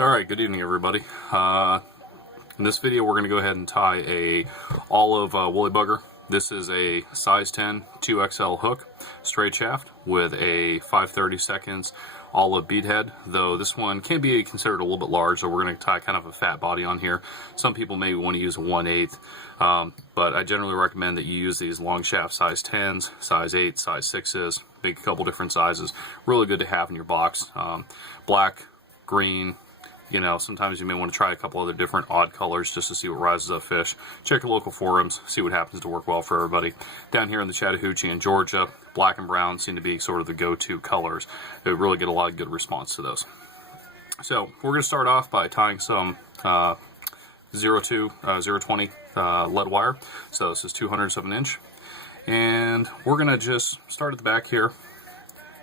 Alright, good evening everybody. In this video we're going to go ahead and tie a olive woolly bugger. This is a size 10 2XL hook, straight shaft with a 5/32 olive bead head, though this one can be considered a little bit large, so we're going to tie kind of a fat body on here. Some people may want to use a 1/8, but I generally recommend that you use these long shaft size 10s, size 8, size 6s, make a couple different sizes. Really good to have in your box. Black, green, you know, sometimes you may want to try a couple other different odd colors just to see what rises up fish. Check your local forums, see what happens to work well for everybody. Down here in the Chattahoochee in Georgia, black and brown seem to be sort of the go-to colors. They really get a lot of good response to those. So we're going to start off by tying some 020 lead wire. So this is 200ths of an inch. And we're going to just start at the back here.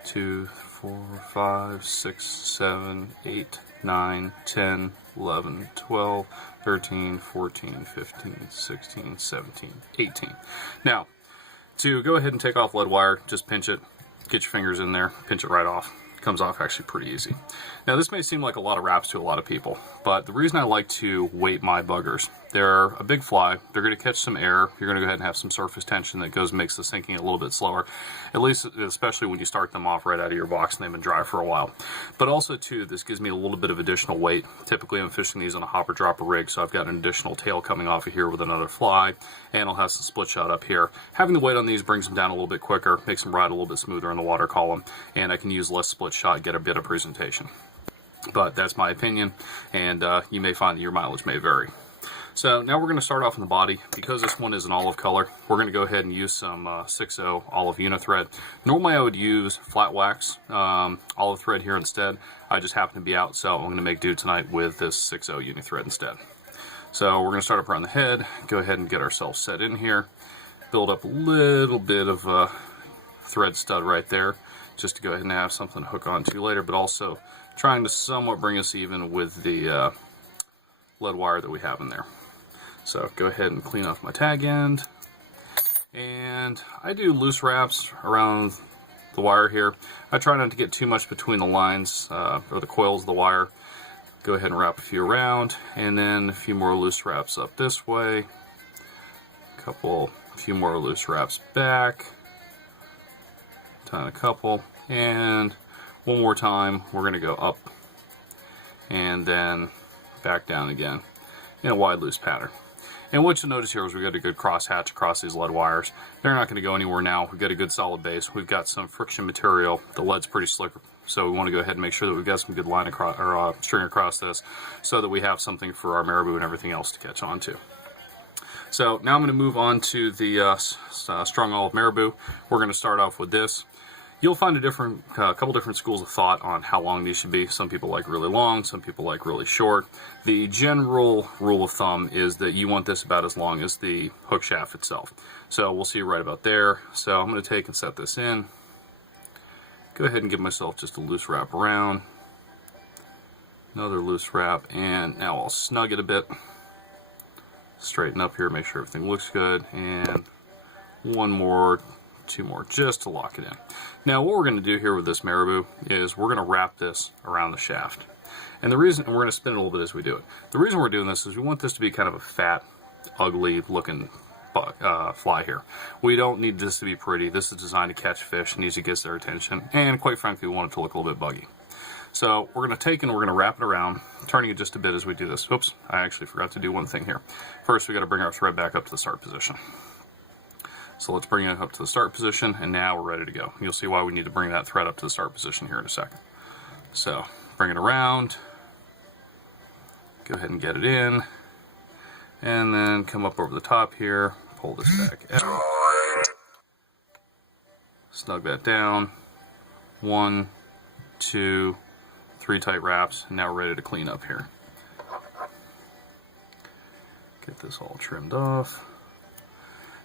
2, 4, 5, 6, 7, 8, 9, 10, 11, 12, 13, 14, 15, 16, 17, 18. Now, to go ahead and take off lead wire, just pinch it, get your fingers in there, pinch it right off. It comes off actually pretty easy. Now, this may seem like a lot of wraps to a lot of people, but the reason I like to weight my buggers, they're a big fly, they're going to catch some air, you're going to go ahead and have some surface tension that makes the sinking a little bit slower, at least especially when you start them off right out of your box and they've been dry for a while. But also too, this gives me a little bit of additional weight. Typically I'm fishing these on a hopper dropper rig, so I've got an additional tail coming off of here with another fly, and I'll have some split shot up here. Having the weight on these brings them down a little bit quicker, makes them ride a little bit smoother in the water column, and I can use less split shot, get a bit of presentation. But that's my opinion, and you may find that your mileage may vary. So now we're going to start off in the body. Because this one is an olive color, we're going to go ahead and use some 6/0 olive unithread. Normally I would use flat wax olive thread here instead. I just happen to be out, so I'm going to make do tonight with this 6/0 unithread instead. So we're going to start up around the head, go ahead and get ourselves set in here, build up a little bit of a thread stud right there, just to go ahead and have something to hook onto later, but also trying to somewhat bring us even with the lead wire that we have in there. So go ahead and clean off my tag end, and I do loose wraps around the wire here. I try not to get too much between the lines or the coils of the wire. Go ahead and wrap a few around, and then a few more loose wraps up this way, a few more loose wraps back, tie a couple, and one more time we're going to go up and then back down again in a wide loose pattern. And what you'll notice here is we've got a good cross hatch across these lead wires. They're not going to go anywhere now. We've got a good solid base. We've got some friction material. The lead's pretty slick, so we want to go ahead and make sure that we've got some good line across, or string across this, so that we have something for our marabou and everything else to catch on to. So now I'm going to move on to the strung olive marabou. We're going to start off with this. You'll find a couple different schools of thought on how long these should be. Some people like really long, some people like really short. The general rule of thumb is that you want this about as long as the hook shaft itself. So we'll see right about there. So I'm going to take and set this in. Go ahead and give myself just a loose wrap around. Another loose wrap, and now I'll snug it a bit. Straighten up here, make sure everything looks good, and one more, two more, just to lock it in. Now what we're going to do here with this marabou is we're going to wrap this around the shaft. And we're going to spin it a little bit as we do it. The reason we're doing this is we want this to be kind of a fat, ugly looking fly here. We don't need this to be pretty. This is designed to catch fish, needs to get their attention, and quite frankly we want it to look a little bit buggy. So we're going to take and we're going to wrap it around, turning it just a bit as we do this. Oops, I actually forgot to do one thing here. First we got to bring our thread back up to the start position. So let's bring it up to the start position, and now we're ready to go. You'll see why we need to bring that thread up to the start position here in a second. So bring it around, go ahead and get it in, and then come up over the top here, pull this back out, snug that down, 1, 2, 3 tight wraps, and now we're ready to clean up here. Get this all trimmed off.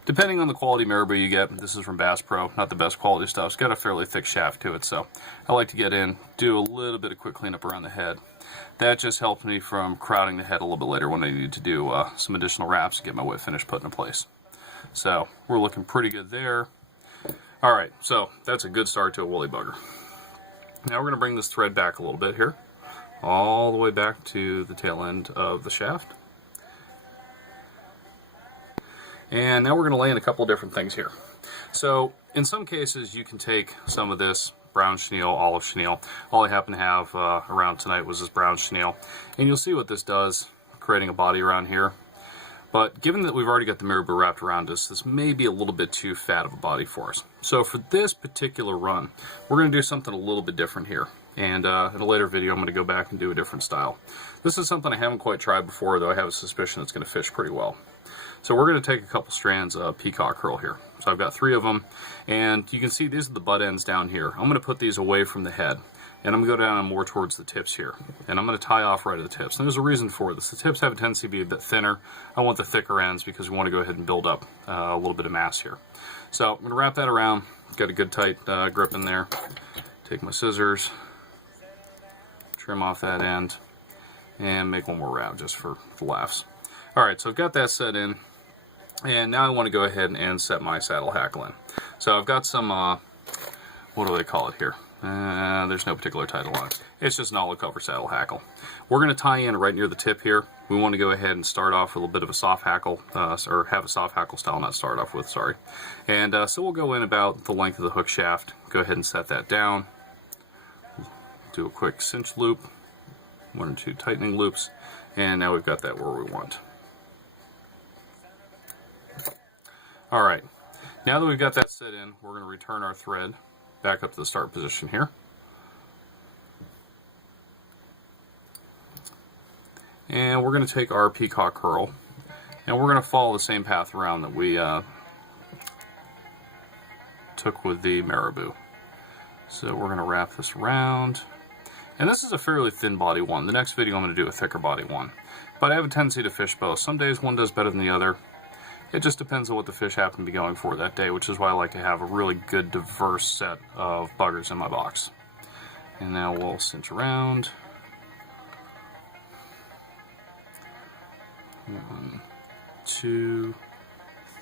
Depending on the quality marabou you get, this is from Bass Pro, not the best quality stuff. It's got a fairly thick shaft to it, so I like to get in, do a little bit of quick cleanup around the head. That just helps me from crowding the head a little bit later when I need to do some additional wraps to get my whip finish put in place. So we're looking pretty good there. Alright, so that's a good start to a woolly bugger. Now we're going to bring this thread back a little bit here. all the way back to the tail end of the shaft. And now we're going to lay in a couple of different things here. So in some cases you can take some of this brown chenille, olive chenille. All I happen to have around tonight was this brown chenille. And you'll see what this does, creating a body around here. But given that we've already got the marabou wrapped around us, this may be a little bit too fat of a body for us. So for this particular run, we're going to do something a little bit different here. And in a later video, I'm going to go back and do a different style. This is something I haven't quite tried before, though I have a suspicion it's going to fish pretty well. So we're going to take a couple strands of peacock herl here. So I've got 3 of them, and you can see these are the butt ends down here. I'm going to put these away from the head, and I'm going to go down more towards the tips here. And I'm going to tie off right at the tips. And there's a reason for this. The tips have a tendency to be a bit thinner. I want the thicker ends because we want to go ahead and build up a little bit of mass here. So I'm going to wrap that around. Got a good tight grip in there. Take my scissors, trim off that end, and make one more wrap just for laughs. Alright, so I've got that set in. And now I want to go ahead and set my saddle hackle in. So I've got some, what do they call it here? There's no particular title on it. It's just an olive cover saddle hackle. We're going to tie in right near the tip here. We want to go ahead and start off with a little bit of a soft hackle, or have a soft hackle style, not start off with, sorry. And so we'll go in about the length of the hook shaft, go ahead and set that down, do a quick cinch loop, 1 or 2 tightening loops, and now we've got that where we want. Alright, now that we've got that set in, we're going to return our thread back up to the start position here. And we're going to take our peacock herl, and we're going to follow the same path around that we took with the marabou. So we're going to wrap this around. And this is a fairly thin body one. The next video I'm going to do a thicker body one. But I have a tendency to fish both. Some days one does better than the other. It just depends on what the fish happen to be going for that day, which is why I like to have a really good diverse set of buggers in my box. And now we'll cinch around. 1, 2,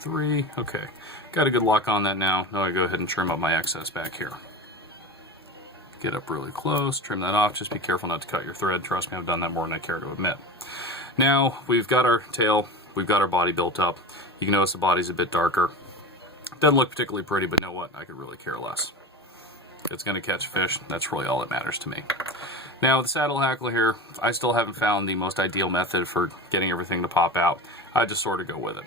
3. Okay, got a good lock on that now. Now I go ahead and trim up my excess back here. Get up really close, trim that off. Just be careful not to cut your thread. Trust me, I've done that more than I care to admit. Now we've got our tail. We've got our body built up. You can notice the body's a bit darker. Doesn't look particularly pretty, but you know what? I could really care less. It's going to catch fish. That's really all that matters to me. Now, with the saddle hackle here, I still haven't found the most ideal method for getting everything to pop out. I just sort of go with it.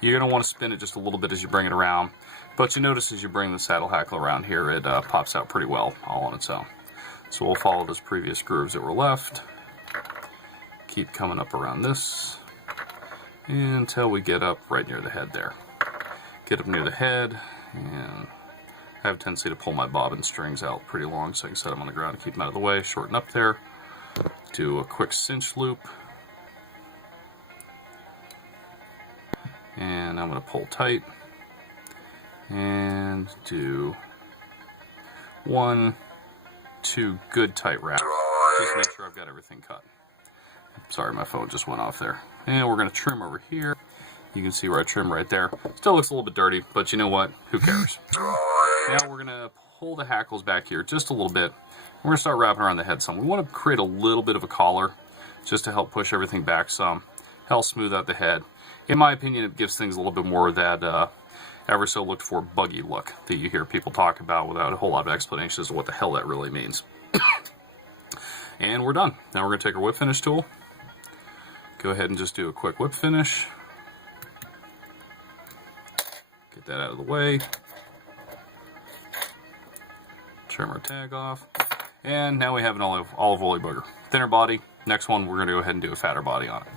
You're going to want to spin it just a little bit as you bring it around, but you notice as you bring the saddle hackle around here, it pops out pretty well all on its own. So we'll follow those previous grooves that were left. Keep coming up around this until we get up right near the head there. Get up near the head, and I have a tendency to pull my bobbin strings out pretty long so I can set them on the ground and keep them out of the way. Shorten up there. Do a quick cinch loop. And I'm going to pull tight. And do 1, 2 good tight wraps. Just make sure I've got everything cut. Sorry, my phone just went off there. And we're going to trim over here. You can see where I trim right there. Still looks a little bit dirty, but you know what? Who cares? Now we're going to pull the hackles back here just a little bit. We're going to start wrapping around the head some. We want to create a little bit of a collar just to help push everything back some. Help smooth out the head. In my opinion, it gives things a little bit more of that ever so looked for buggy look that you hear people talk about without a whole lot of explanation as to what the hell that really means. And we're done. Now we're going to take our whip finish tool. Go ahead and just do a quick whip finish. Get that out of the way. Trim our tag off. And now we have an olive woolly booger. Thinner body. Next one, we're going to go ahead and do a fatter body on it.